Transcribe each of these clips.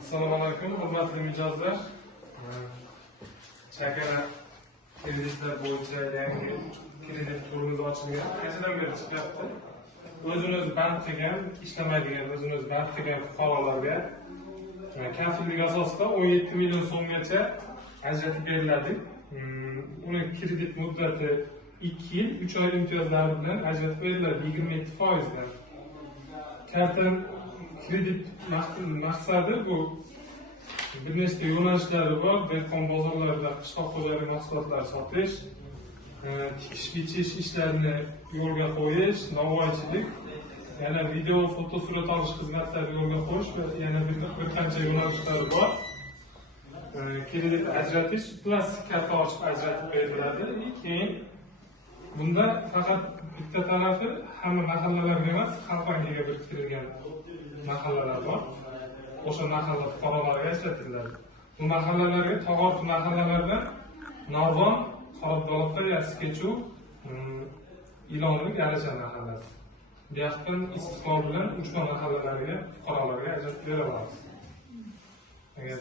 Assalomu alaykum, hurmatli mijozlar. Chakana kreditlar bo'yicha yangi kredit turimiz ochilgan. Qanchadan beri chiqyapti? O'zini band qilgan, ishlamaydigan, o'zini band qilgan fuqarolarga kafillik asosida 17 million so'mgacha ajratib beriladi. Uni kredit muddati 2 yil, 3 oy imtiyozlari bilan ajratib beriladi 27%. Kartın kredit maqsadi bu bir nechta yo'nalishlari bor. Dehqon bozorlarida qishloq xo'jaligi mahsulotlari sotish, tikish bichish ishlarini yo'lga qo'yish, novvoychilik, yana video, foto, surat olish xizmatlarini yo'lga qo'yish va yana bir qancha yo'nalishlari bor. Kredit ajratish, plastik karta ochib ajratib beriladi. Keyin bunda faqat bitta tarafi hamma mahallalarga emas, Xalq bankiga biriktirilgan mahallalar bor. O'sha mahalla fuqarolarga ajratiladi. Bu mahallalarga tog'or mahallalardan Navon, Qorabdoliqqa, Yassikechuv, Ilonlik, Aracha mahallasi. Bu yoqdan Istiqlol bilan uchma mahallalarga fuqarolarga ajratib bera olamiz. Agar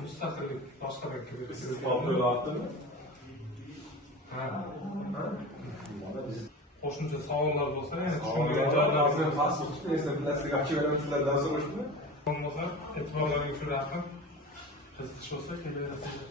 mustaqillik boshqa bankka biriktirilgan qo'shimcha savollar bo'lsa, yana tushunmagan joylarga pasport esa plastik archiv sizlardan so'rashmi? bo'lmasa, e'tiborlaringiz uchun rahmat. Qiziqish bo'lsa, kelaverasizlar.